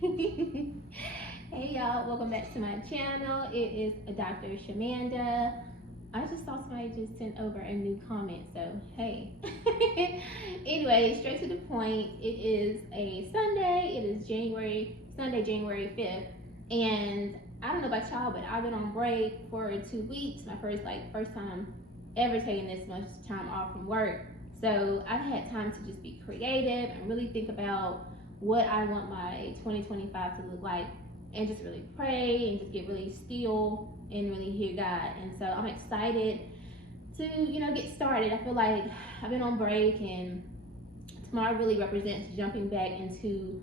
Hey y'all, welcome back to my channel. It is Dr. Shamanda. I just saw somebody just sent over a new comment, so hey. Anyway, straight to the point. It is a Sunday. It is Sunday, January 5th. And I don't know about y'all, but I've been on break for 2 weeks. My first time ever taking this much time off from work. So I've had time to just be creative and really think about what I want my 2025 to look like, and just really pray and just get really still and really hear God. And so I'm excited to, get started. I feel like I've been on break, and tomorrow really represents jumping back into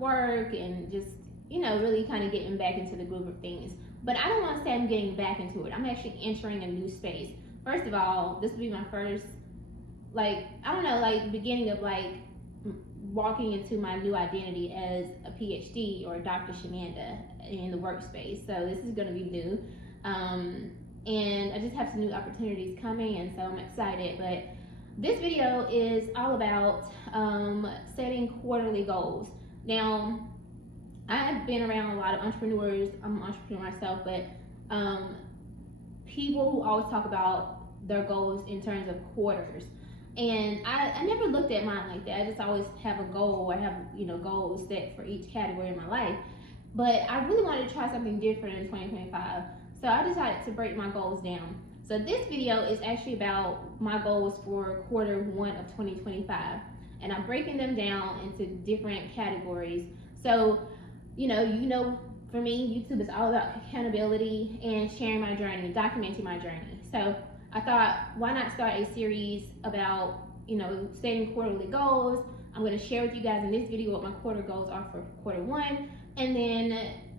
work and just, really kind of getting back into the groove of things. But I don't want to say I'm getting back into it. I'm actually entering a new space. First of all, this will be my first, beginning of walking into my new identity as a PhD or Dr. Shamanda in the workspace. So this is going to be new. And I just have some new opportunities coming, and so I'm excited. But this video is all about setting quarterly goals. Now, I've been around a lot of entrepreneurs. I'm an entrepreneur myself, but people who always talk about their goals in terms of quarters. And I never looked at mine like that. I just always have a goal, or have goals set for each category in my life. But I really wanted to try something different in 2025. So I decided to break my goals down. So this video is actually about my goals for quarter 1 of 2025. And I'm breaking them down into different categories. So, for me, YouTube is all about accountability and sharing my journey, documenting my journey. So I thought, why not start a series about, setting quarterly goals. I'm going to share with you guys in this video what my quarter goals are for quarter 1. And then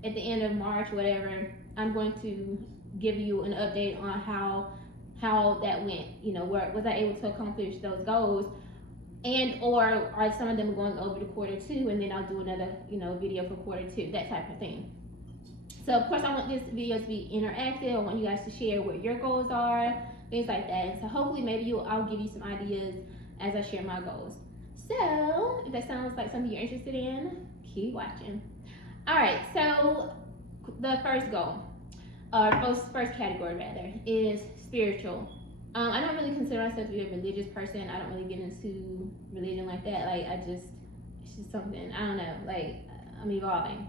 at the end of March, whatever, I'm going to give you an update on how that went. Was I able to accomplish those goals? And or are some of them going over to quarter 2, and then I'll do another, video for quarter 2, that type of thing. So of course I want this video to be interactive. I want you guys to share what your goals are, things like that. And so hopefully I'll give you some ideas as I share my goals. So if that sounds like something you're interested in, keep watching. All right, so the first goal, or first category rather, is spiritual. I don't really consider myself to be a religious person. I don't really get into religion like that. It's just something, I don't know, I'm evolving.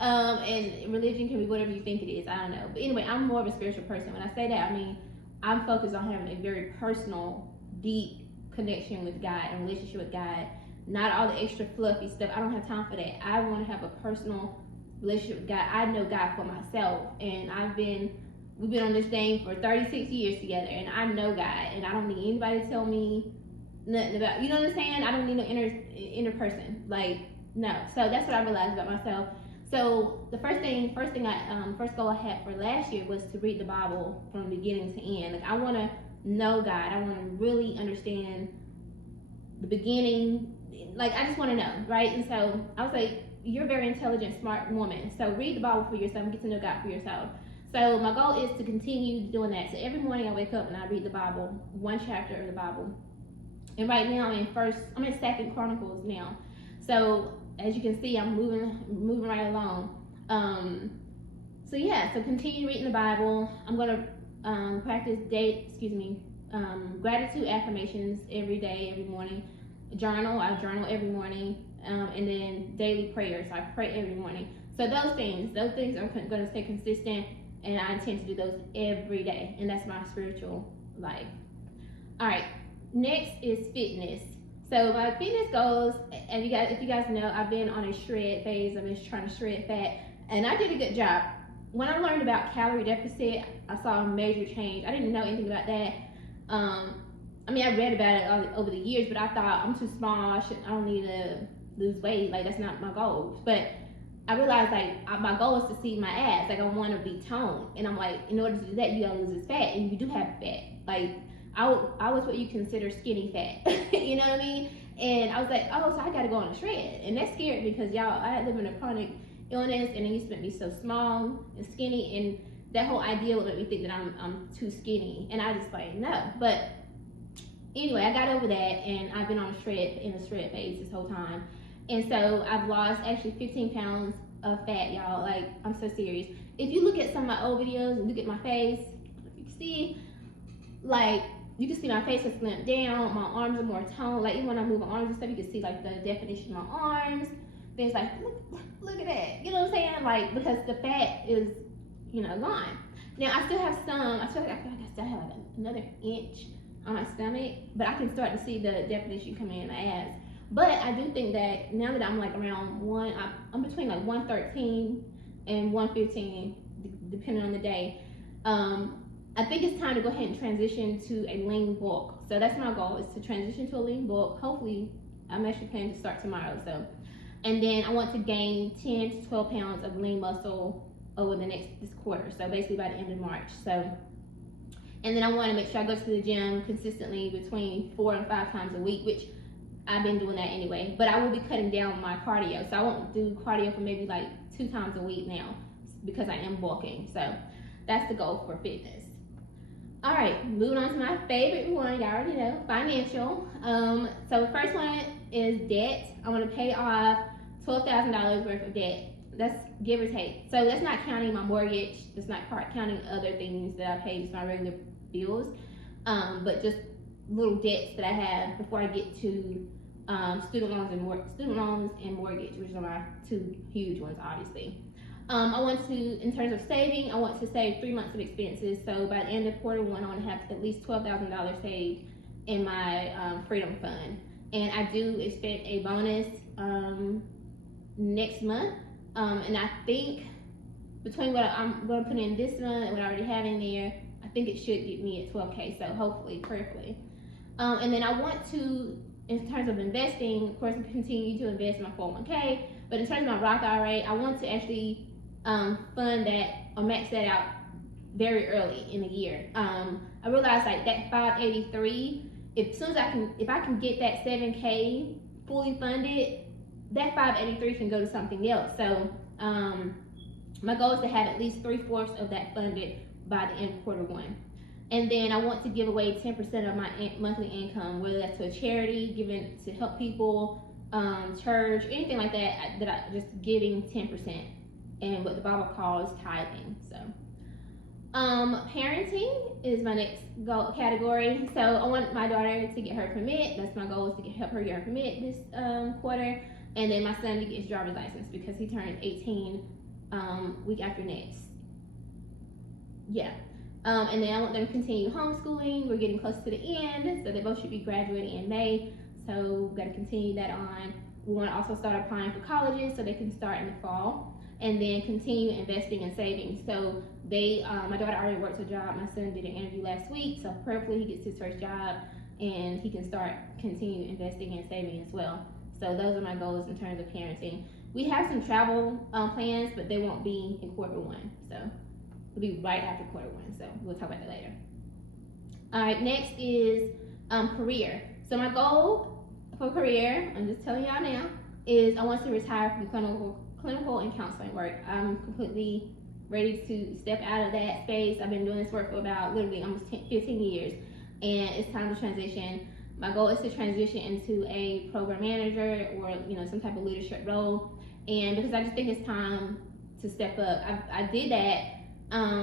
And religion can be whatever you think it is, I don't know. But anyway, I'm more of a spiritual person. When I say that, I mean, I'm focused on having a very personal, deep connection with God and relationship with God. Not all the extra fluffy stuff. I don't have time for that. I want to have a personal relationship with God. I know God for myself, and we've been on this thing for 36 years together, and I know God, and I don't need anybody to tell me nothing about, you know what I'm saying? I don't need no inner person, no. So that's what I realized about myself. So the first goal I had for last year was to read the Bible from beginning to end. I want to know God. I want to really understand the beginning. I just want to know, right? And so I was like, you're a very intelligent, smart woman. So read the Bible for yourself and get to know God for yourself. So my goal is to continue doing that. So every morning I wake up and I read the Bible, one chapter of the Bible. And right now I'm in 2nd Chronicles now. So as you can see, I'm moving right along. So continue reading the Bible. I'm gonna practice gratitude affirmations every day, every morning. I journal every morning, and then daily prayers. I pray every morning. So those things are gonna stay consistent, and I intend to do those every day, and that's my spiritual life. All right, next is fitness. So my fitness goals, and if you guys know, I've been on a shred phase. I'm just trying to shred fat, and I did a good job. When I learned about calorie deficit, I saw a major change. I didn't know anything about that. I read about it over the years, but I thought, I'm too small. I don't need to lose weight. That's not my goal. But I realized my goal is to see my abs. I want to be toned, and I'm like, in order to do that, you gotta lose this fat, and you do have fat. I was what you consider skinny fat. You know what I mean? And I was like, oh, so I gotta go on a shred. And that scared me, because y'all, I live in a chronic illness, and it used to make me so small and skinny, and that whole idea would make me think that I'm too skinny, and I just no. But anyway, I got over that, and I've been on a shred phase this whole time. And so I've lost actually 15 pounds of fat, y'all. Like, I'm so serious. If you look at some of my old videos and look at my face, you can see, like, you can see my face has slimmed down. My arms are more toned. Like, even when I move my arms and stuff, you can see, like, the definition of my arms. Things like, look at that. You know what I'm saying? Like, because the fat is, you know, gone. Now, I still have some. I feel like I still have, like, another inch on my stomach. But I can start to see the definition coming in my ass. But I do think that now that I'm, like, around I'm between, like, 113 and 115, depending on the day. I think it's time to go ahead and transition to a lean bulk. So that's my goal, is to transition to a lean bulk. Hopefully, I'm actually planning to start tomorrow. So, and then I want to gain 10 to 12 pounds of lean muscle over this quarter. So basically by the end of March. So, and then I want to make sure I go to the gym consistently between 4 and 5 times a week, which I've been doing that anyway. But I will be cutting down my cardio. So I won't do cardio for maybe like 2 times a week now, because I am bulking. So that's the goal for fitness. All right, moving on to my favorite one, y'all already know, financial. So the first one is debt. I want to pay off $12,000 worth of debt. That's give or take. So that's not counting my mortgage. That's not counting other things that I pay, just my regular bills. But just little debts that I have before I get to student loans and mortgage, which are my 2 huge ones, obviously. I want to, in terms of saving, I want to save 3 months of expenses. So by the end of quarter 1, I want to have at least $12,000 saved in my freedom fund. And I do expect a bonus next month. And I think between what I'm going to put in this month and what I already have in there, I think it should get me at 12K. So hopefully, prayerfully. And then I want to, in terms of investing, of course, continue to invest in my 401K. But in terms of my Roth IRA, I want to actually fund that or max that out very early in the year. I realized like that 583, if I can get that 7K fully funded, that 583 can go to something else. So my goal is to have at least 3/4 of that funded by the end of quarter 1. And then I want to give away 10% of my monthly income, whether that's to a charity, given to help people, church, anything like that, that I just giving 10%, and what the Bible calls tithing. So, parenting is my next goal category. So I want my daughter to get her permit. That's my goal, is to help her get her permit this quarter, and then my son to get his driver's license because he turns 18 week after next. Yeah. And then I want them to continue homeschooling. We're getting close to the end, so they both should be graduating in May. So we've got to continue that on. We want to also start applying for colleges so they can start in the fall, and then continue investing and saving. So my daughter already works a job. My son did an interview last week, so prayerfully he gets his first job and he can continue investing and saving as well. So those are my goals in terms of parenting. We have some travel plans, but they won't be in quarter 1. So it'll be right after quarter 1. So we'll talk about that later. All right, next is career. So my goal for career, I'm just telling y'all now, is I want to retire from clinical and counseling work. I'm completely ready to step out of that space. I've been doing this work for about literally almost 15 years, and it's time to transition. My goal is to transition into a program manager or some type of leadership role, and because I just think it's time to step up. I did that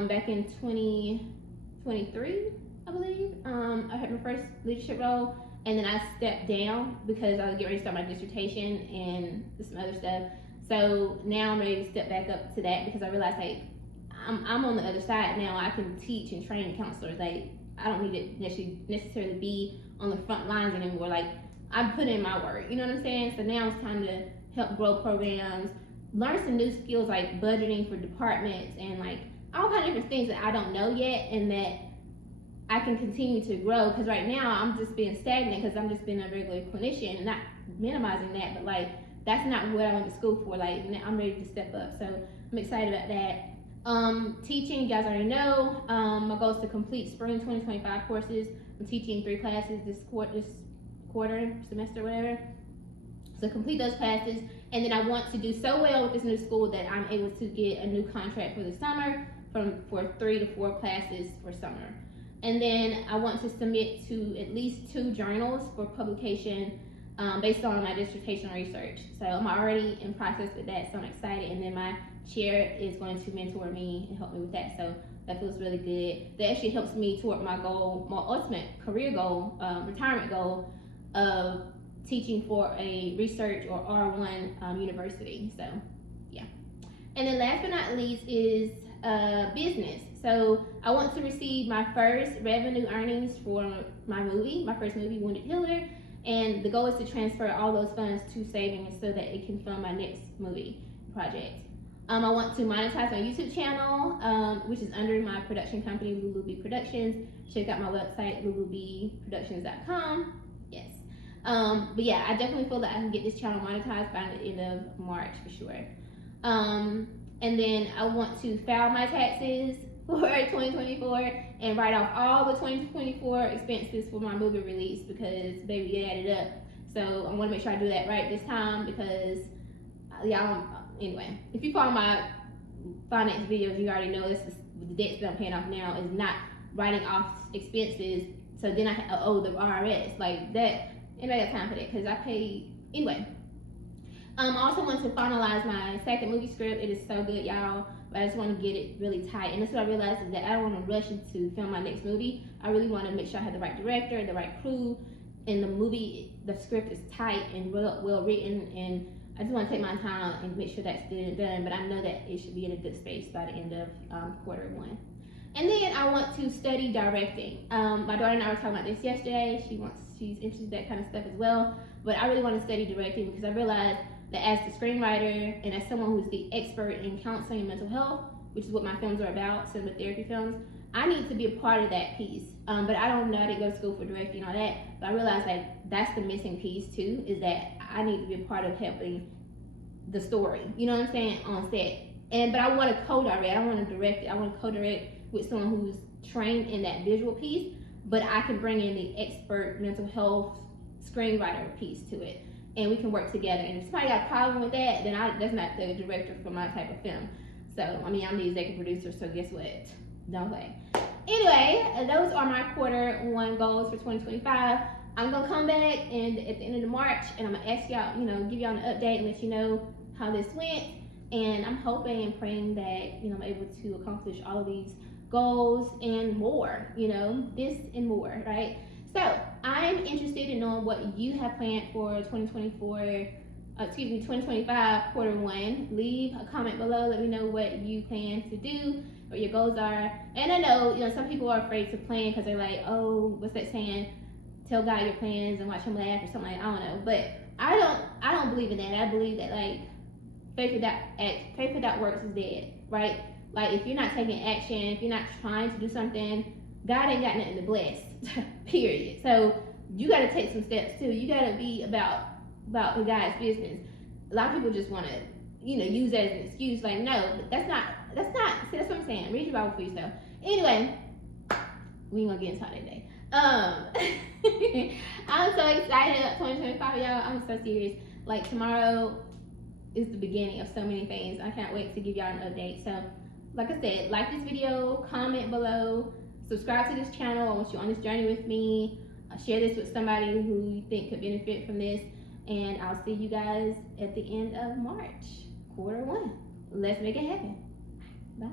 back in 2023, I believe. I had my first leadership role, and then I stepped down because I was getting ready to start my dissertation and some other stuff. So now I'm ready to step back up to that because I realized I'm on the other side now. I can teach and train counselors. I don't need to necessarily be on the front lines anymore. I'm putting in my work. You know what I'm saying? So now it's time to help grow programs, learn some new skills like budgeting for departments and all kind of different things that I don't know yet, and that I can continue to grow. Because right now I'm just being stagnant because I'm just being a regular clinician, not minimizing that, but that's not what I went to school for. I'm ready to step up, so I'm excited about that. Teaching, you guys already know. My goal is to complete spring 2025 courses. I'm teaching 3 classes this quarter, semester, whatever. So complete those classes, and then I want to do so well with this new school that I'm able to get a new contract for the summer for 3 to 4 classes for summer. And then I want to submit to at least 2 journals for publication based on my dissertation research. So I'm already in process with that, so I'm excited. And then my chair is going to mentor me and help me with that. So that feels really good. That actually helps me toward my goal, my ultimate career goal, retirement goal of teaching for a research or R1 university. So yeah. And then last but not least is business. So I want to receive my first revenue earnings for my first movie, Wounded Healer. And the goal is to transfer all those funds to savings so that it can fund my next movie project. I want to monetize my YouTube channel, which is under my production company, Lulu B Productions. Check out my website, lulubproductions.com. Yes. But yeah, I definitely feel that I can get this channel monetized by the end of March for sure. And then I want to file my taxes for 2024 and write off all the 2024 expenses for my movie release because baby, it added up. So I want to make sure I do that right this time because y'all, anyway, if you follow my finance videos, you already know this is the debts that I'm paying off now is not writing off expenses. So then I owe the IRS like that. Anybody got time for that? Because I pay anyway. I also want to finalize my second movie script. It is so good, y'all. But I just want to get it really tight. And that's what I realized is that I don't want to rush into film my next movie. I really want to make sure I have the right director, the right crew, and the movie, the script is tight and well written. And I just want to take my time and make sure that's good and done. But I know that it should be in a good space by the end of Q1. And then I want to study directing. My daughter and I were talking about this yesterday. She's interested in that kind of stuff as well. But I really want to study directing because I realized that as the screenwriter and as someone who's the expert in counseling and mental health, which is what my films are about, cinema therapy films, I need to be a part of that piece. But I don't know how to go to school for directing and all that. But I realized that that's the missing piece too, is that I need to be a part of helping the story. You know what I'm saying? On set. But I want to co-direct. I don't want to direct it. I want to co-direct with someone who's trained in that visual piece, but I can bring in the expert mental health screenwriter piece to it. And we can work together. And if somebody got a problem with that, then that's not the director for my type of film. So, I mean, I'm the executive producer, so guess what? Don't play. Anyway, those are my Q1 goals for 2025. I'm gonna come back and at the end of March, and I'm gonna ask y'all, give y'all an update and let you know how this went. And I'm hoping and praying that, I'm able to accomplish all of these goals and more, this and more, right? So I'm interested in knowing what you have planned for 2025 Q1. Leave a comment below. Let me know what you plan to do, what your goals are. And I know, some people are afraid to plan because they're like, oh, what's that saying? Tell God your plans and watch him laugh or something like that. I don't know. But I don't believe in that. I believe that faith without works is dead, right? Like if you're not taking action, if you're not trying to do something, God ain't got nothing to bless, period. So you got to take some steps too. You got to be about God's business. A lot of people just want to, use that as an excuse. Like, no, that's not. See, that's what I'm saying. Read your Bible for yourself. Anyway, we ain't gonna get into it today. I'm so excited about 2025, y'all. I'm so serious. Like tomorrow is the beginning of so many things. I can't wait to give y'all an update. So, like I said, like this video, comment below. Subscribe to this channel. I want you on this journey with me. Share this with somebody who you think could benefit from this. And I'll see you guys at the end of March, Q1. Let's make it happen. Bye.